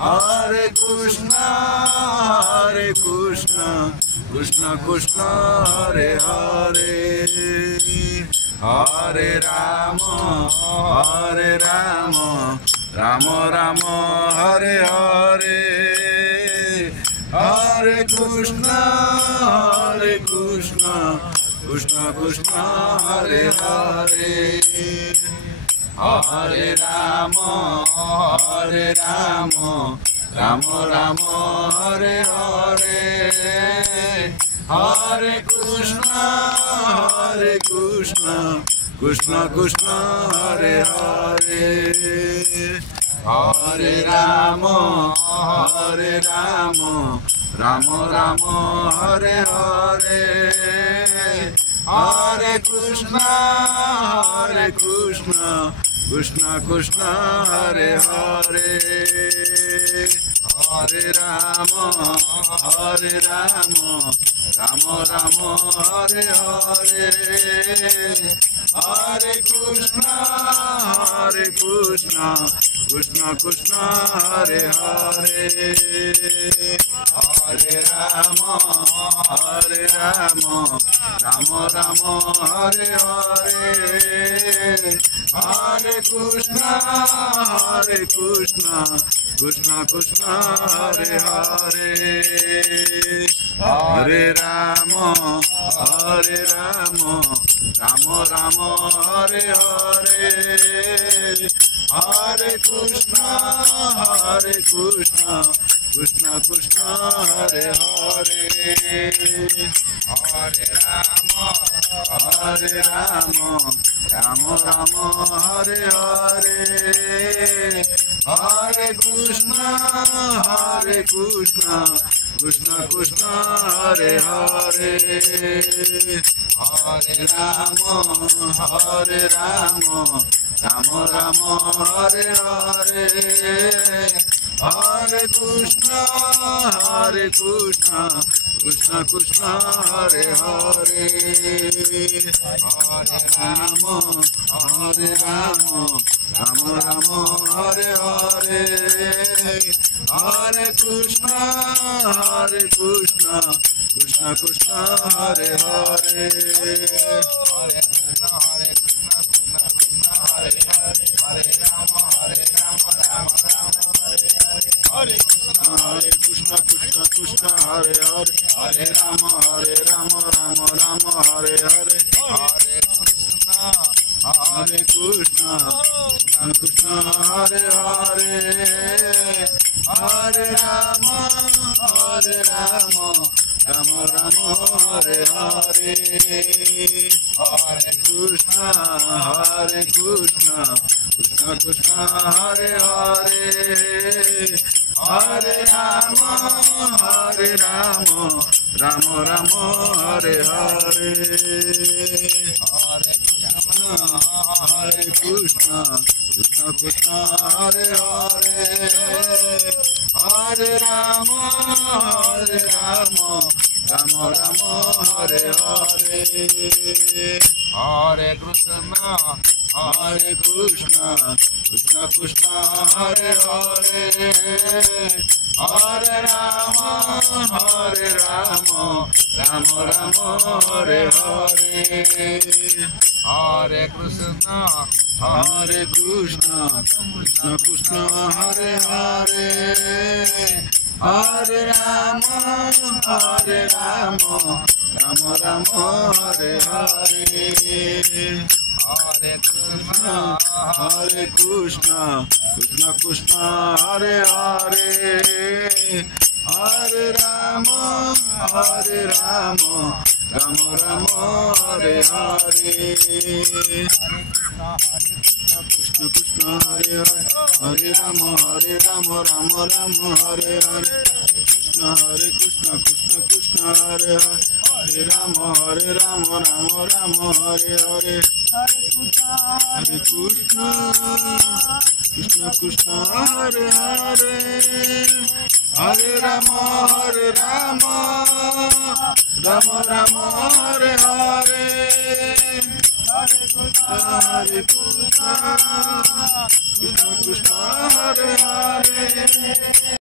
Hare Krishna, Krishna Krishna, Hare Hare, Hare Rama, Rama Rama, Hare Hare, Hare Krishna, Krishna Krishna, Hare Hare, Hare Rama, Rama Rama, Hare Hare, Hare Krishna, Krishna Krishna, Hare Hare, Hare Rama, Rama Rama, Hare Hare, Hare Krishna, Krishna Krishna, Hare Hare, Hare Rama, Rama Rama, Hare Hare, Hare Krishna, Krishna Krishna, Hare Hare, Hare Rama, Rama Rama, Hare Hare, Hare Krishna, Krishna Krishna, Hare Hare, Hare Rama, Rama Rama, Hare Hare, Hare Krishna, Krishna Krishna, Hare Hare, Hare Rama, Rama Rama, Hare Hare, Hare Krishna, Krishna Krishna, Hare Hare, Hare Rama, Rama Rama, Hare Hare, Hare Krishna, Krishna Krishna, Hare Hare, Hare Rama, Rama Rama, Hare Hare, Hare Krishna, Krishna Krishna, Hare Hare, Hare Krishna, Hare Rama, Rama Rama, Hare Hare, Hare Krishna, Krishna Hare Hare, Hare Rama, Rama Rama, Hare Hare, Hare Krishna, Krishna Hare Hare, Hare Rama, Rama Rama, Hare Hare, Hare Krishna, Krishna Krishna, Hare Hare, Hare Rama, Rama Rama, Hare Hare, Hare Krishna, Krishna Krishna, Hare Hare, Hare Rama, Rama Rama, Hare Hare, Hare Krishna, Krishna Krishna, Hare Hare, Hare Rama, Rama Rama, Hare Hare, Hare Krishna, Krishna Krishna, Hare Hare, Hare Rama, Rama Rama, Hare Hare, Hare Krishna, Krishna Krishna, Hare Hare, Hare Rama, Rama Rama, Hare Hare, Krishna Krishna, Hare Hare, Hare Rama, Rama Rama, Hare Hare, Krishna Krishna, Krishna Hare Hare, Hare Rama, Rama Rama, Hare Hare, Hare Krishna, Krishna Krishna, Hare Hare, Hare Rama, Rama Rama, Hare Hare, Hare Krishna, Krishna Krishna, Hare Hare,